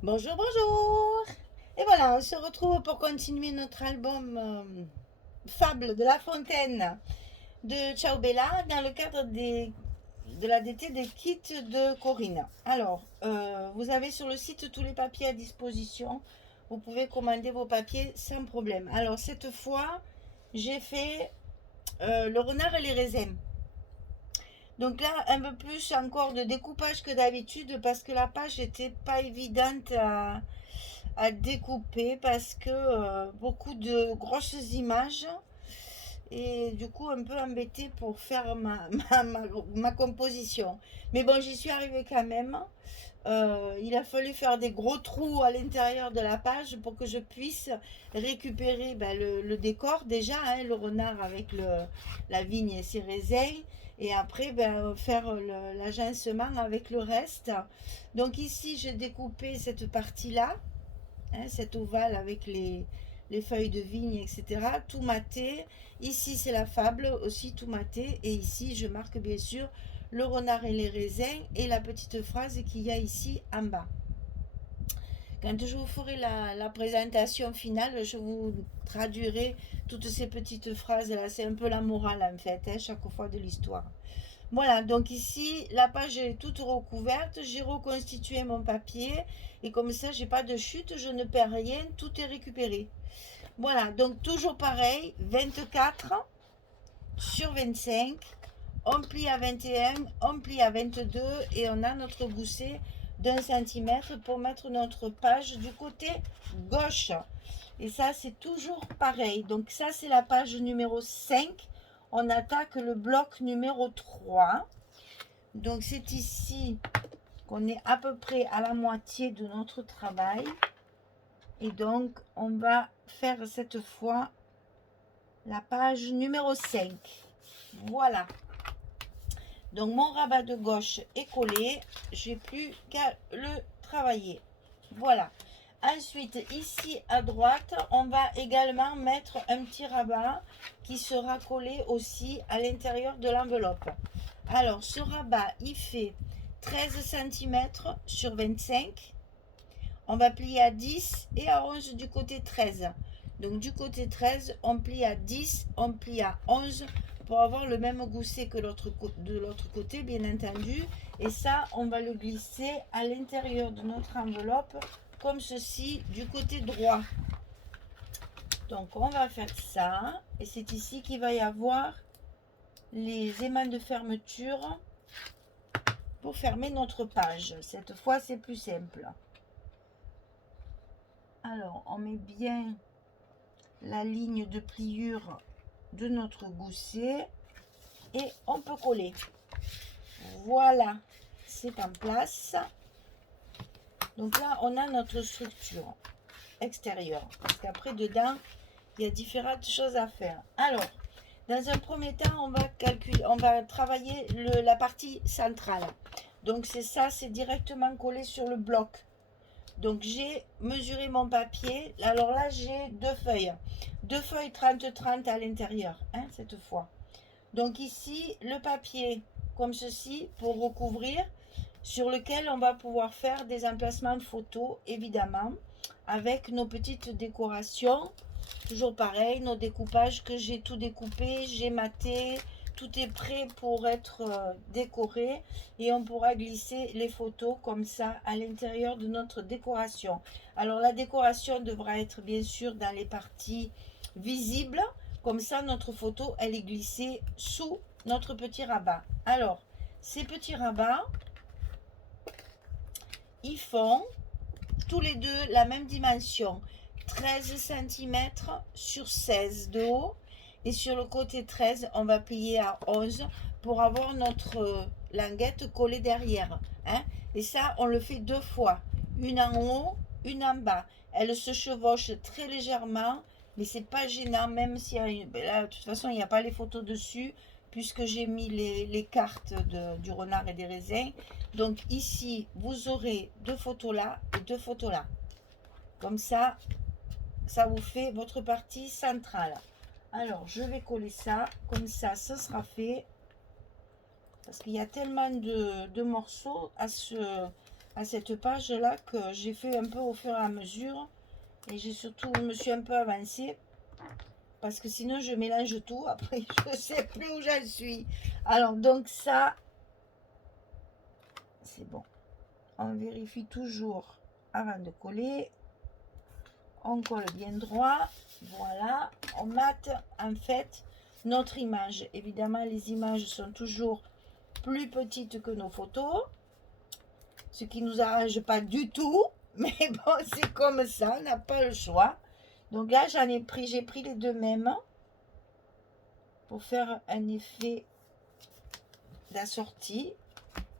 Bonjour, bonjour. Et voilà, on se retrouve pour continuer notre album Fable de La Fontaine de Ciao Bella dans le cadre de la DT des kits de Corinne. Alors, vous avez sur le site tous les papiers à disposition. Vous pouvez commander vos papiers sans problème. Alors, cette fois, j'ai fait le renard et les raisins. Donc là, un peu plus encore de découpage que d'habitude parce que la page n'était pas évidente à découper parce que beaucoup de grosses images et du coup un peu embêté pour faire ma composition. Mais bon, j'y suis arrivée quand même. Il a fallu faire des gros trous à l'intérieur de la page pour que je puisse récupérer le décor déjà, hein, le renard avec la vigne et ses raisins. Et après, faire l'agencement avec le reste. Donc ici, j'ai découpé cette partie-là, hein, cet ovale avec les feuilles de vigne, etc. Tout maté. Ici, c'est la fable, aussi tout maté. Et ici, je marque bien sûr le renard et les raisins et la petite phrase qu'il y a ici en bas. Quand je vous ferai la présentation finale, je vous traduirai toutes ces petites phrases là. C'est un peu la morale en fait, hein, chaque fois de l'histoire. Voilà, donc ici, la page est toute recouverte. J'ai reconstitué mon papier. Et comme ça, j'ai pas de chute, je ne perds rien, tout est récupéré. Voilà, donc toujours pareil, 24 sur 25. On plie à 21, on plie à 22 et on a notre gousset d'1 cm pour mettre notre page du côté gauche. Et ça, c'est toujours pareil. Donc ça, c'est la page numéro 5. On attaque le bloc numéro 3. Donc c'est ici qu'on est à peu près à la moitié de notre travail. Et donc on va faire cette fois la page numéro 5. Voilà. Donc mon rabat de gauche est collé. J'ai plus qu'à le travailler. Voilà. Ensuite, ici à droite, on va également mettre un petit rabat qui sera collé aussi à l'intérieur de l'enveloppe. Alors, ce rabat, il fait 13 cm sur 25. On va plier à 10 et à 11 du côté 13. Donc, du côté 13, on plie à 10, on plie à 11 pour avoir le même gousset que de l'autre côté, bien entendu. Et ça, on va le glisser à l'intérieur de notre enveloppe, comme ceci, du côté droit. Donc, on va faire ça. Et c'est ici qu'il va y avoir les aimants de fermeture pour fermer notre page. Cette fois, c'est plus simple. Alors, on met bien la ligne de pliure de notre gousset et on peut coller. Voilà, c'est en place. Donc là, on a notre structure extérieure. Parce qu'après, dedans, il y a différentes choses à faire. Alors, dans un premier temps, on va travailler la partie centrale. Donc c'est ça, c'est directement collé sur le bloc. Donc j'ai mesuré mon papier. Alors là, j'ai deux feuilles 30-30 à l'intérieur, hein, cette fois. Donc ici, le papier comme ceci pour recouvrir, sur lequel on va pouvoir faire des emplacements de photos, évidemment, avec nos petites décorations. Toujours pareil, nos découpages que j'ai tout découpé, j'ai maté, tout est prêt pour être décoré et on pourra glisser les photos comme ça à l'intérieur de notre décoration. Alors la décoration devra être bien sûr dans les parties visibles, comme ça notre photo elle est glissée sous notre petit rabat. Alors ces petits rabats, ils font tous les deux la même dimension, 13 cm sur 16 de haut, et sur le côté 13 on va plier à 11 pour avoir notre languette collée derrière, hein. Et ça on le fait deux fois, une en haut, une en bas. Elle se chevauche très légèrement, mais c'est pas gênant, même si là, de toute façon il n'y a pas les photos dessus puisque j'ai mis les cartes du renard et des raisins. Donc ici, vous aurez deux photos là et deux photos là. Comme ça vous fait votre partie centrale. Alors, je vais coller ça. Comme ça sera fait. Parce qu'il y a tellement de morceaux à à cette page-là que j'ai fait un peu au fur et à mesure. Et j'ai surtout, je me suis un peu avancée. Parce que sinon, je mélange tout. Après, je ne sais plus où j'en suis. Alors, donc ça, c'est bon. On vérifie toujours avant de coller. On colle bien droit. Voilà. On mate, en fait, notre image. Évidemment, les images sont toujours plus petites que nos photos. Ce qui ne nous arrange pas du tout. Mais bon, c'est comme ça. On n'a pas le choix. Donc là, j'ai pris les deux mêmes pour faire un effet d'assorti.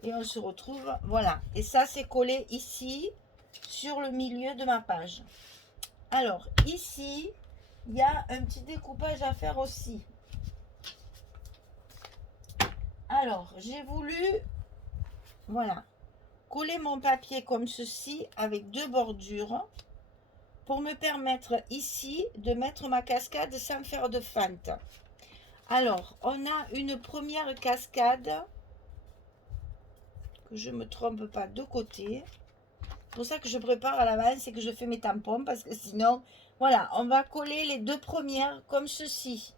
Et on se retrouve, voilà. Et ça, c'est collé ici, sur le milieu de ma page. Alors, ici, il y a un petit découpage à faire aussi. Alors, j'ai voulu, voilà, coller mon papier comme ceci, avec deux bordures, pour me permettre ici de mettre ma cascade sans faire de fente. Alors, on a une première cascade, que je ne me trompe pas, de côté. C'est pour ça que je prépare à l'avance et que je fais mes tampons, parce que sinon, voilà, on va coller les deux premières comme ceci.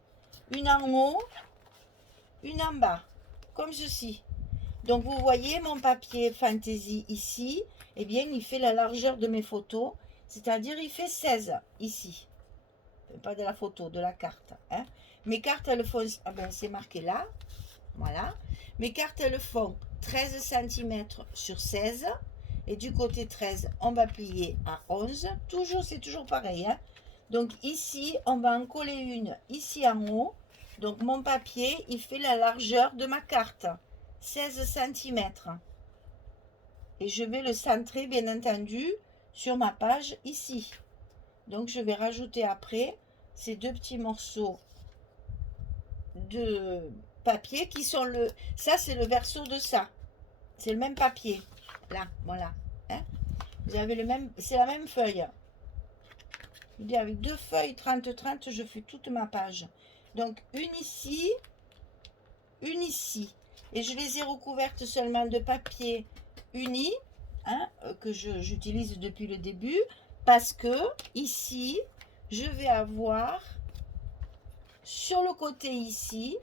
Une en haut, une en bas, comme ceci. Donc, vous voyez mon papier Fantaisie ici, eh bien, il fait la largeur de mes photos, c'est-à-dire il fait 16 ici. Pas de la photo, de la carte. Hein. Mes cartes, elles font, ah ben, c'est marqué là, voilà. Mes cartes, elles font 13 cm sur 16. Et du côté 13, on va plier à 11. Toujours, c'est toujours pareil. Hein. Donc ici, on va en coller une ici en haut. Donc mon papier, il fait la largeur de ma carte. 16 cm. Et je vais le centrer, bien entendu, sur ma page ici. Donc je vais rajouter après ces deux petits morceaux de papier qui sont le... Ça, c'est le verso de ça. C'est le même papier. Là, voilà. Hein. Vous avez le même... C'est la même feuille. Je dis avec deux feuilles 30-30, je fais toute ma page. Donc, une ici, une ici. Et je les ai recouvertes seulement de papier uni, hein, que j'utilise depuis le début. Parce que, ici, je vais avoir... Sur le côté ici,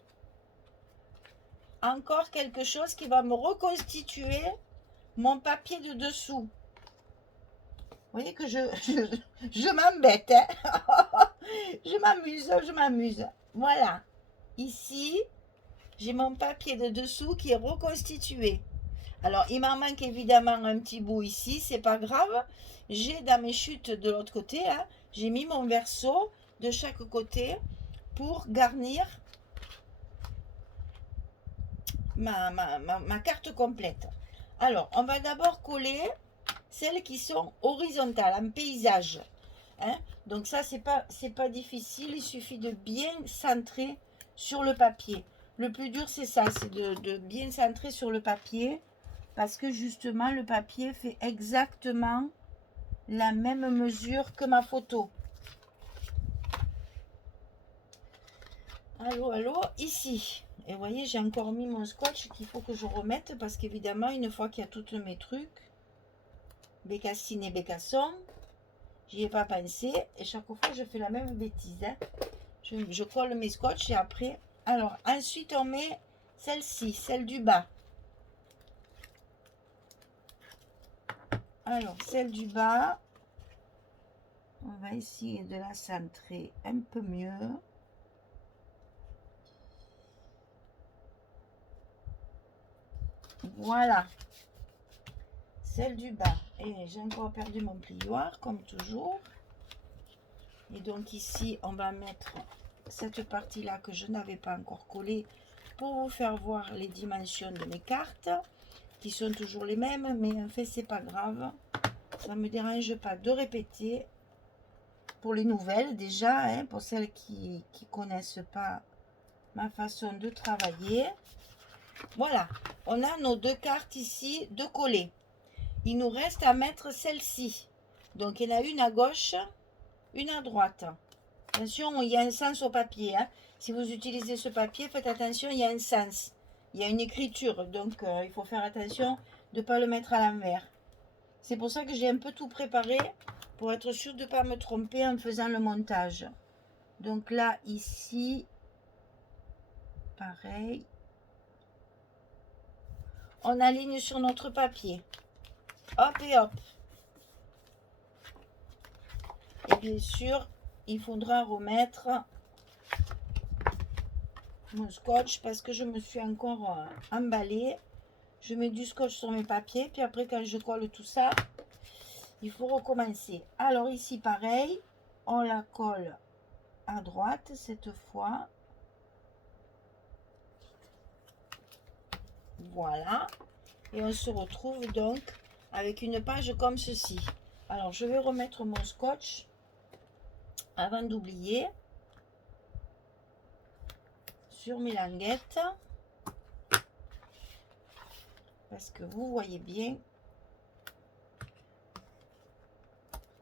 encore quelque chose qui va me reconstituer mon papier de dessous. Vous voyez que je m'embête. Hein. Je m'amuse. Voilà. Ici, j'ai mon papier de dessous qui est reconstitué. Alors, il m'en manque évidemment un petit bout ici, c'est pas grave. J'ai dans mes chutes de l'autre côté, hein, j'ai mis mon verso de chaque côté pour garnir ma carte complète. Alors, on va d'abord coller celles qui sont horizontales, en paysage. Hein. Donc ça, c'est pas difficile, il suffit de bien centrer sur le papier. Le plus dur, c'est ça, c'est de bien centrer sur le papier, parce que justement, le papier fait exactement la même mesure que ma photo. Allô, allô, ici. Et vous voyez, j'ai encore mis mon scotch qu'il faut que je remette, parce qu'évidemment, une fois qu'il y a tous mes trucs, bécassine et bécasson, j'y ai pas pensé. Et chaque fois, je fais la même bêtise. Hein. Je colle mes scotch et après... Alors, ensuite, on met celle-ci, celle du bas. Alors, celle du bas, on va essayer de la centrer un peu mieux. Voilà. Celle du bas. Et j'ai encore perdu mon plioir, comme toujours. Et donc ici, on va mettre cette partie-là que je n'avais pas encore collée pour vous faire voir les dimensions de mes cartes, qui sont toujours les mêmes, mais en fait, c'est pas grave. Ça ne me dérange pas de répéter pour les nouvelles déjà, hein, pour celles qui ne connaissent pas ma façon de travailler. Voilà, on a nos deux cartes ici de coller. Il nous reste à mettre celle-ci. Donc, il y en a une à gauche, une à droite. Attention, il y a un sens au papier. Hein. Si vous utilisez ce papier, faites attention, il y a un sens. Il y a une écriture, donc il faut faire attention de ne pas le mettre à l'envers. C'est pour ça que j'ai un peu tout préparé pour être sûre de ne pas me tromper en faisant le montage. Donc là, ici, pareil. On aligne sur notre papier. Hop et hop. Et bien sûr, il faudra remettre mon scotch parce que je me suis encore emballée. Je mets du scotch sur mes papiers. Puis après, quand je colle tout ça, il faut recommencer. Alors ici, pareil. On la colle à droite cette fois. Voilà. Et on se retrouve donc avec une page comme ceci. Alors, je vais remettre mon scotch avant d'oublier sur mes languettes. Parce que vous voyez bien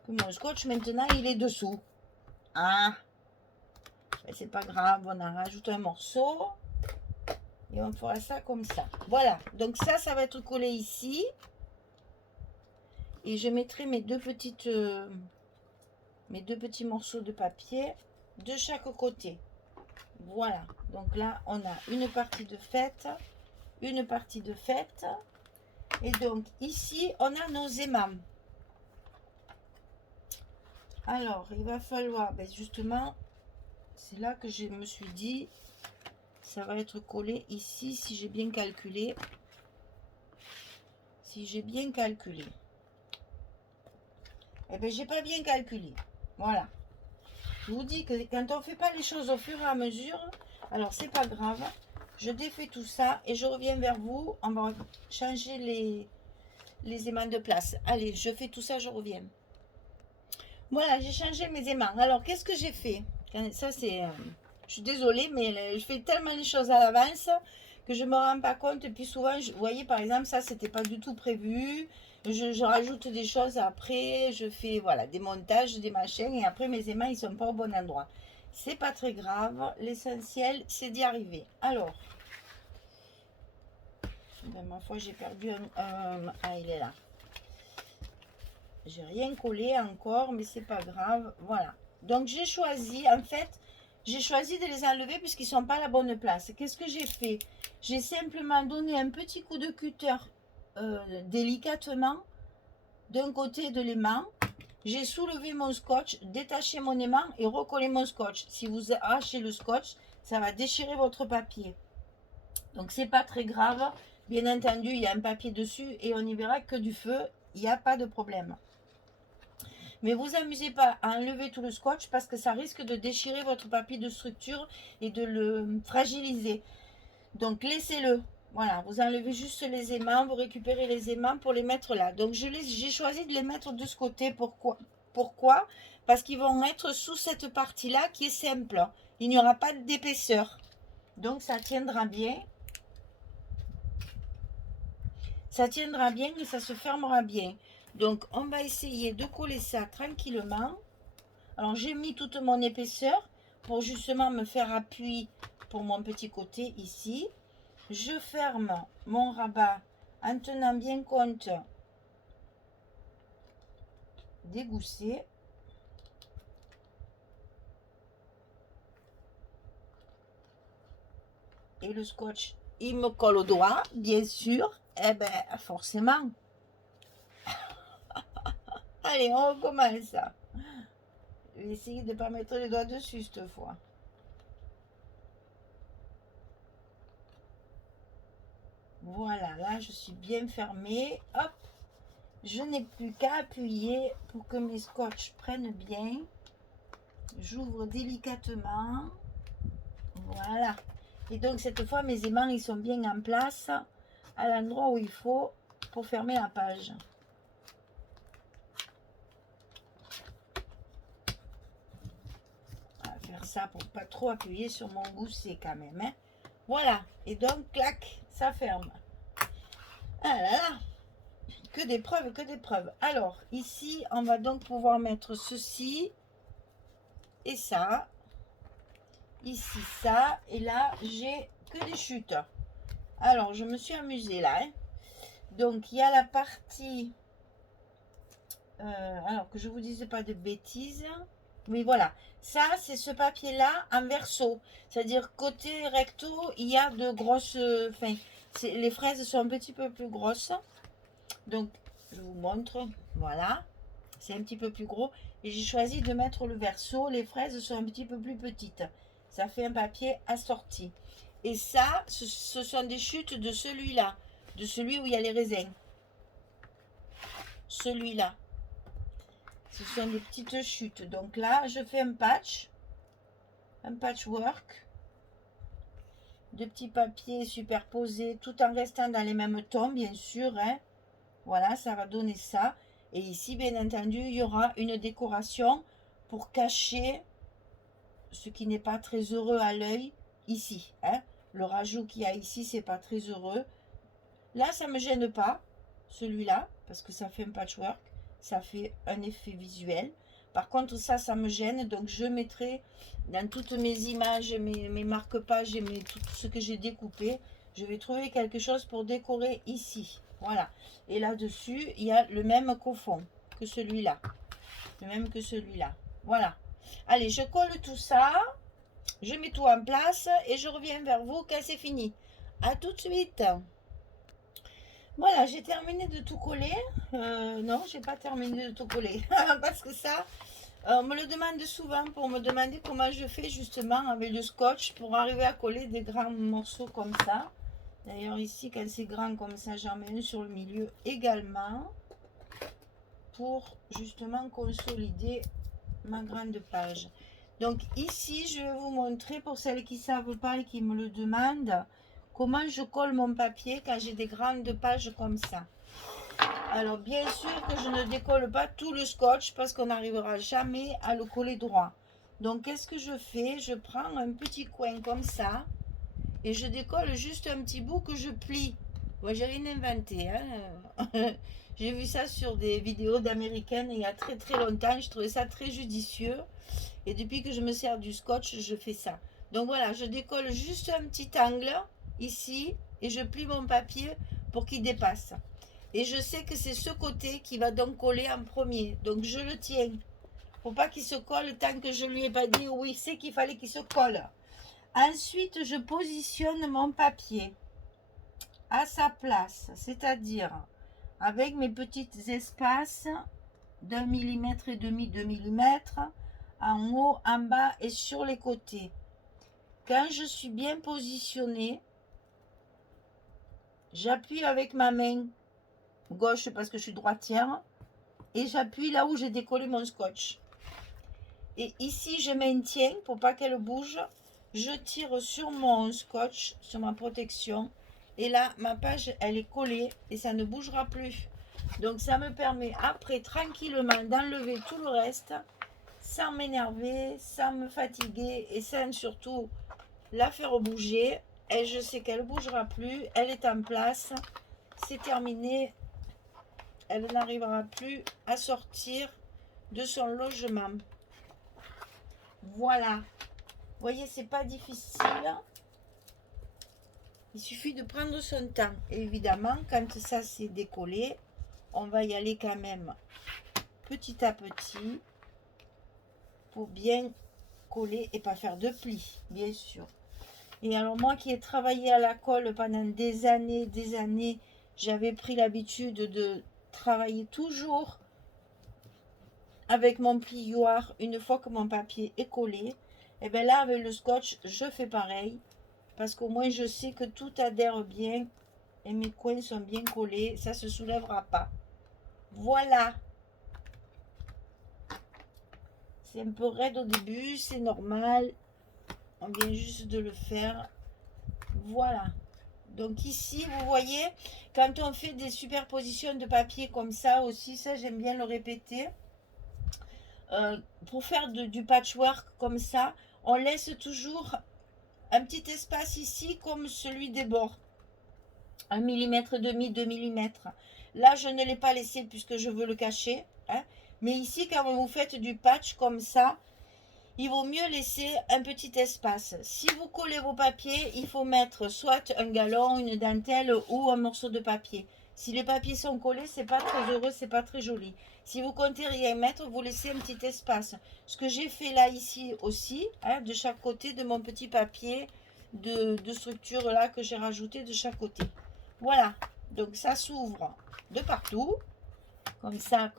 que mon scotch maintenant il est dessous. Ah, c'est pas grave, on en rajoute un morceau. Et on fera ça comme ça. Voilà, donc ça va être collé ici. Et je mettrai mes deux petits morceaux de papier de chaque côté. Voilà, donc là on a une partie de faite, une partie de faite. Et donc ici on a nos aimants. Alors il va falloir, ben justement, c'est là que je me suis dit, ça va être collé ici si j'ai bien calculé. Si j'ai bien calculé. Eh bien, j'ai pas bien calculé. Voilà. Je vous dis que quand on fait pas les choses au fur et à mesure, alors c'est pas grave. Je défais tout ça et je reviens vers vous. On va changer les aimants de place. Allez, je fais tout ça, je reviens. Voilà, j'ai changé mes aimants. Alors, qu'est-ce que j'ai fait? Ça, c'est... je suis désolée, mais je fais tellement les choses à l'avance que je me rends pas compte. Et puis souvent, vous voyez, par exemple, ça, c'était pas du tout prévu. Je rajoute des choses après. Je fais, voilà, des montages, des machins. Et après, mes aimants, ils sont pas au bon endroit. C'est pas très grave. L'essentiel, c'est d'y arriver. Alors, ben, ma foi, j'ai perdu un... Ah, il est là. J'ai rien collé encore, mais c'est pas grave. Voilà. Donc j'ai choisi, en fait, j'ai choisi de les enlever puisqu'ils sont pas à la bonne place. Qu'est-ce que j'ai fait? J'ai simplement donné un petit coup de cutter délicatement d'un côté de l'aimant. J'ai soulevé mon scotch, détaché mon aimant et recollé mon scotch. Si vous arrachez le scotch, ça va déchirer votre papier. Donc c'est pas très grave. Bien entendu, il y a un papier dessus et on n'y verra que du feu. Il n'y a pas de problème. Mais vous amusez pas à enlever tout le scotch parce que ça risque de déchirer votre papier de structure et de le fragiliser. Donc laissez-le. Voilà, vous enlevez juste les aimants, vous récupérez les aimants pour les mettre là. Donc j'ai choisi de les mettre de ce côté. Pourquoi? Parce qu'ils vont être sous cette partie-là qui est simple. Il n'y aura pas d'épaisseur. Donc ça tiendra bien. Ça tiendra bien et ça se fermera bien. Donc on va essayer de coller ça tranquillement. Alors j'ai mis toute mon épaisseur pour justement me faire appui pour mon petit côté ici. Je ferme mon rabat en tenant bien compte des goussets. Et le scotch, il me colle au doigt, bien sûr. Eh ben forcément. Allez, on recommence. Je vais essayer de ne pas mettre les doigts dessus cette fois. Voilà, là je suis bien fermée. Hop, je n'ai plus qu'à appuyer pour que mes scotch prennent bien. J'ouvre délicatement. Voilà. Et donc cette fois mes aimants ils sont bien en place à l'endroit où il faut pour fermer la page. On va faire ça pour pas trop appuyer sur mon gousset quand même. Hein. Voilà. Et donc clac, ça ferme. Ah là là. Que d'épreuves, que d'épreuves. Alors, ici, on va donc pouvoir mettre ceci et ça. Ici, ça. Et là, j'ai que des chutes. Alors, je me suis amusée là. Hein. Donc, il y a la partie Alors que je vous dise pas de bêtises. Oui, voilà. Ça, c'est ce papier-là en verso. C'est-à-dire, côté recto, il y a de grosses... Enfin, les fraises sont un petit peu plus grosses. Donc, je vous montre. Voilà. C'est un petit peu plus gros. Et j'ai choisi de mettre le verso. Les fraises sont un petit peu plus petites. Ça fait un papier assorti. Et ça, ce sont des chutes de celui-là. De celui où il y a les raisins. Celui-là. Ce sont des petites chutes. Donc là, je fais un patchwork de petits papiers superposés tout en restant dans les mêmes tons, bien sûr. Hein. Voilà, ça va donner ça. Et ici, bien entendu, il y aura une décoration pour cacher ce qui n'est pas très heureux à l'œil ici. Hein. Le rajout qu'il y a ici, c'est pas très heureux. Là, ça ne me gêne pas, celui-là, parce que ça fait un patchwork. Ça fait un effet visuel. Par contre, ça me gêne. Donc, je mettrai dans toutes mes images, mes marque-pages et tout ce que j'ai découpé, je vais trouver quelque chose pour décorer ici. Voilà. Et là-dessus, il y a le même qu'au fond que celui-là. Le même que celui-là. Voilà. Allez, je colle tout ça. Je mets tout en place et je reviens vers vous quand c'est fini. À tout de suite. Voilà, j'ai terminé de tout coller. Non, j'ai pas terminé de tout coller. Parce que ça, on me le demande souvent pour me demander comment je fais justement avec le scotch pour arriver à coller des grands morceaux comme ça. D'ailleurs, ici, quand c'est grand comme ça, j'en mets un sur le milieu également pour justement consolider ma grande page. Donc ici, je vais vous montrer pour celles qui ne savent pas et qui me le demandent, comment je colle mon papier quand j'ai des grandes pages comme ça. Alors bien sûr que je ne décolle pas tout le scotch parce qu'on n'arrivera jamais à le coller droit. Donc qu'est-ce que je fais? Je prends un petit coin comme ça et je décolle juste un petit bout que je plie. Moi, j'ai rien inventé. Hein. J'ai vu ça sur des vidéos d'américaines il y a très très longtemps. Je trouvais ça très judicieux. Et depuis que je me sers du scotch, je fais ça. Donc voilà, je décolle juste un petit angle ici et je plie mon papier pour qu'il dépasse. Et je sais que c'est ce côté qui va donc coller en premier. Donc je le tiens. Faut pas qu'il se colle tant que je lui ai pas dit oui, c'est qu'il fallait qu'il se colle. Ensuite, je positionne mon papier à sa place, c'est-à-dire avec mes petits espaces d'1,5 millimètre, 2 millimètres, en haut, en bas et sur les côtés. Quand je suis bien positionnée, j'appuie avec ma main gauche parce que je suis droitière et j'appuie là où j'ai décollé mon scotch. Et ici, je maintiens pour pas qu'elle bouge. Je tire sur mon scotch, sur ma protection. Et là, ma page, elle est collée et ça ne bougera plus. Donc, ça me permet après tranquillement d'enlever tout le reste sans m'énerver, sans me fatiguer et sans surtout la faire bouger. Et je sais qu'elle ne bougera plus. Elle est en place. C'est terminé. Elle n'arrivera plus à sortir de son logement. Voilà. Vous voyez, c'est pas difficile. Il suffit de prendre son temps. Et évidemment, quand ça s'est décollé, on va y aller quand même petit à petit pour bien coller et pas faire de plis, bien sûr. Et alors moi qui ai travaillé à la colle pendant des années, j'avais pris l'habitude de travailler toujours avec mon plioir une fois que mon papier est collé. Et bien là, avec le scotch, je fais pareil. Parce qu'au moins, je sais que tout adhère bien. Et mes coins sont bien collés. Ça ne se soulèvera pas. Voilà. C'est un peu raide au début. C'est normal. On vient juste de le faire. Voilà. Donc ici, vous voyez, quand on fait des superpositions de papier comme ça aussi, ça j'aime bien le répéter. Pour faire du patchwork comme ça, on laisse toujours un petit espace ici comme celui des bords. 1,5 millimètre, 2 millimètres. Là, je ne l'ai pas laissé puisque je veux le cacher. Hein. Mais ici, quand vous faites du patch comme ça, il vaut mieux laisser un petit espace. Si vous collez vos papiers, il faut mettre soit un galon, une dentelle ou un morceau de papier. Si les papiers sont collés, c'est pas très heureux, c'est pas très joli. Si vous comptez rien mettre, vous laissez un petit espace. Ce que j'ai fait là, ici aussi, hein, de chaque côté de mon petit papier de structure là que j'ai rajouté de chaque côté. Voilà, donc ça s'ouvre de partout. Comme ça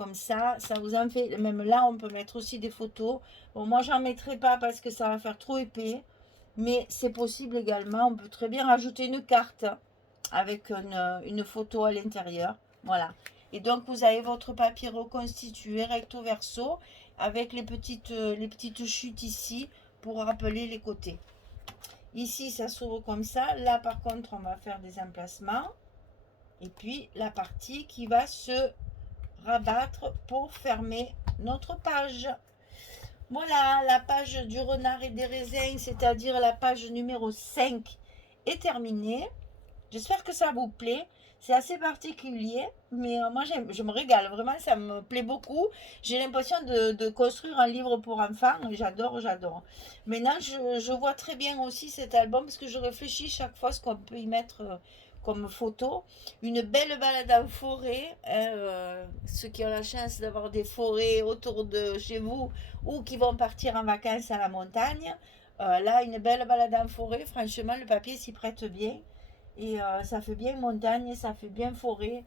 vous en fait. Même là, on peut mettre aussi des photos. Bon, moi, j'en mettrai pas parce que ça va faire trop épais. Mais c'est possible également. On peut très bien rajouter une carte avec une photo à l'intérieur. Voilà. Et donc, vous avez votre papier reconstitué recto verso avec les petites chutes ici pour rappeler les côtés. Ici, ça s'ouvre comme ça. Là, par contre, on va faire des emplacements. Et puis, la partie qui va se rabattre pour fermer notre page. Voilà, la page du renard et des raisins, c'est-à-dire la page numéro 5 est terminée. J'espère que ça vous plaît. C'est assez particulier, mais moi je me régale, vraiment ça me plaît beaucoup. J'ai l'impression de construire un livre pour enfants, j'adore, j'adore. Maintenant je vois très bien aussi cet album parce que je réfléchis chaque fois ce qu'on peut y mettre comme photo. Une belle balade en forêt, hein, ceux qui ont la chance d'avoir des forêts autour de chez vous ou qui vont partir en vacances à la montagne. Là, une belle balade en forêt, franchement, le papier s'y prête bien. Et ça fait bien montagne, ça fait bien forêt.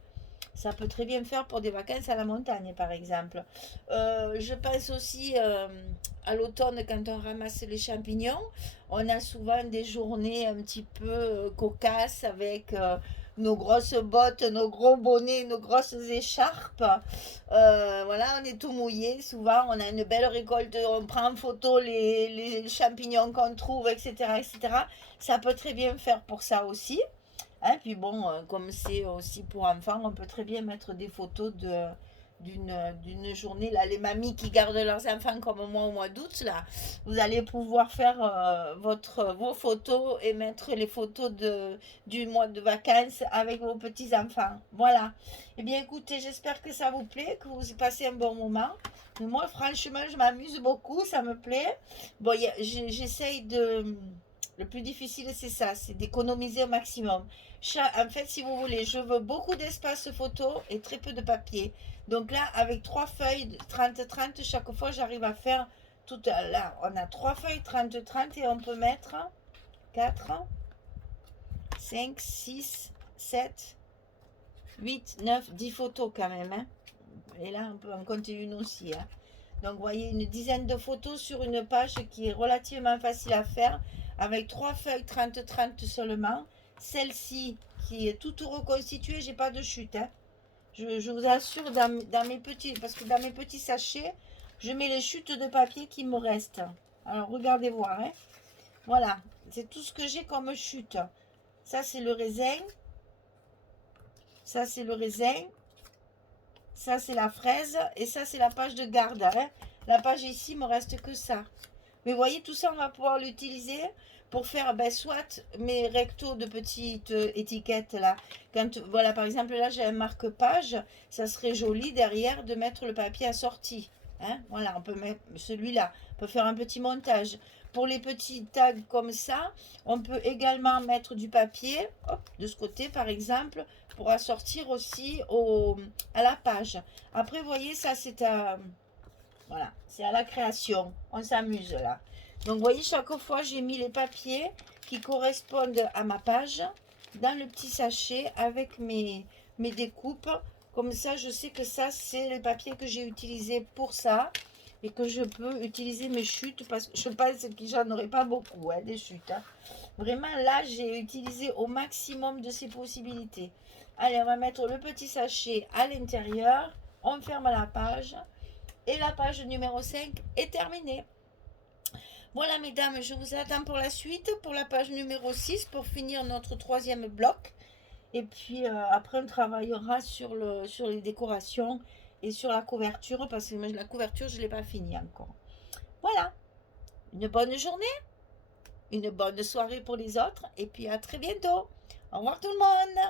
Ça peut très bien faire pour des vacances à la montagne, par exemple. Je pense aussi à l'automne, quand on ramasse les champignons, on a souvent des journées un petit peu cocasses avec nos grosses bottes, nos gros bonnets, nos grosses écharpes. Voilà, on est tout mouillé. Souvent, on a une belle récolte, on prend en photo les champignons qu'on trouve, etc., etc. Ça peut très bien faire pour ça aussi. Hein, puis bon, comme c'est aussi pour enfants, on peut très bien mettre des photos d'une journée. Là, les mamies qui gardent leurs enfants comme moi au mois d'août, là, vous allez pouvoir faire vos photos et mettre les photos du mois de vacances avec vos petits-enfants. Voilà. Eh bien, écoutez, j'espère que ça vous plaît, que vous passez un bon moment. Mais moi, franchement, je m'amuse beaucoup, ça me plaît. Bon, j'essaye de... Le plus difficile, c'est ça, c'est d'économiser au maximum. En fait, si vous voulez, je veux beaucoup d'espace photo et très peu de papier. Donc là, avec 3 feuilles de 30-30, chaque fois, j'arrive à faire tout. Là, on a 3 feuilles 30-30 et on peut mettre 4, 5, 6, 7, 8, 9, 10 photos quand même. Hein. Et là, on peut en compter une aussi. Hein. Donc, vous voyez, une dizaine de photos sur une page qui est relativement facile à faire avec 3 feuilles 30-30 seulement. Celle-ci qui est toute reconstituée, j'ai pas de chute. Hein. Je vous assure, dans mes petits, parce que dans mes petits sachets, je mets les chutes de papier qui me restent. Alors, regardez voir. Hein. Voilà, c'est tout ce que j'ai comme chute. Ça, c'est le raisin. Ça, c'est le raisin. Ça, c'est la fraise. Et ça, c'est la page de garde. Hein. La page ici, il me reste que ça. Mais vous voyez, tout ça, on va pouvoir l'utiliser pour faire soit mes rectos de petites étiquettes là. Quand, voilà, par exemple, là, j'ai un marque-page. Ça serait joli derrière de mettre le papier assorti. Hein. Voilà, on peut mettre celui-là. On peut faire un petit montage. Pour les petits tags comme ça, on peut également mettre du papier, hop, de ce côté par exemple, pour assortir aussi à la page. Après, vous voyez, ça c'est à... Voilà, c'est à la création. On s'amuse là. Donc, vous voyez, chaque fois, j'ai mis les papiers qui correspondent à ma page dans le petit sachet avec mes découpes. Comme ça, je sais que ça, c'est le papier que j'ai utilisé pour ça. Et que je peux utiliser mes chutes parce que je pense que j'en aurai pas beaucoup, hein, des chutes. Hein. Vraiment, là, j'ai utilisé au maximum de ces possibilités. Allez, on va mettre le petit sachet à l'intérieur. On ferme la page. Et la page numéro 5 est terminée. Voilà, mesdames, je vous attends pour la suite, pour la page numéro 6, pour finir notre 3e bloc. Et puis, après, on travaillera sur les décorations et sur la couverture, parce que la couverture, je ne l'ai pas finie encore. Voilà. Une bonne journée, une bonne soirée pour les autres, et puis à très bientôt. Au revoir tout le monde.